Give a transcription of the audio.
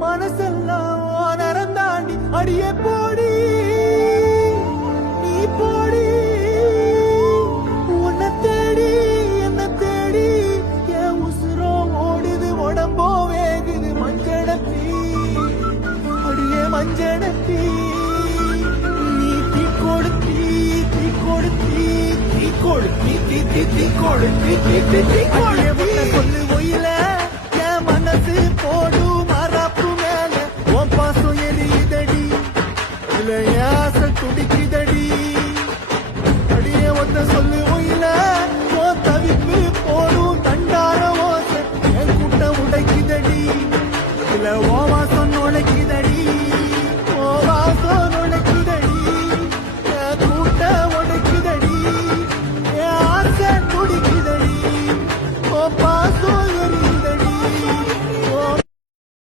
மனசெல்லாம் நரந்தாண்டி அடியே போடி நீ போடி உன்னை தேடி என்ன தேடி என் உசுரோ ஓடுது உடம்போ வேகுது மஞ்சடத்தி அடியே மஞ்சடத்தி நீ தீ கொடுத்தி தீ கொடுத்தி தீ கொடுத்தி தீ தீ தீ கொடுத்தி தீ தீ தீ கொடுத்தி சொல்லு ஒயில என் மனசு போடு மரப்பு மேல உன் பாசம் எரியுதடி இல்ல யாச துடிக்குதடி அடியே ஒத்த சொல்லு ஒயில உன் தவிப்பு போடும் தண்டார ஓசை என் கூட்டம் உடைக்குதடி இல்ல ஓ வாசம் நுழைக்குதடி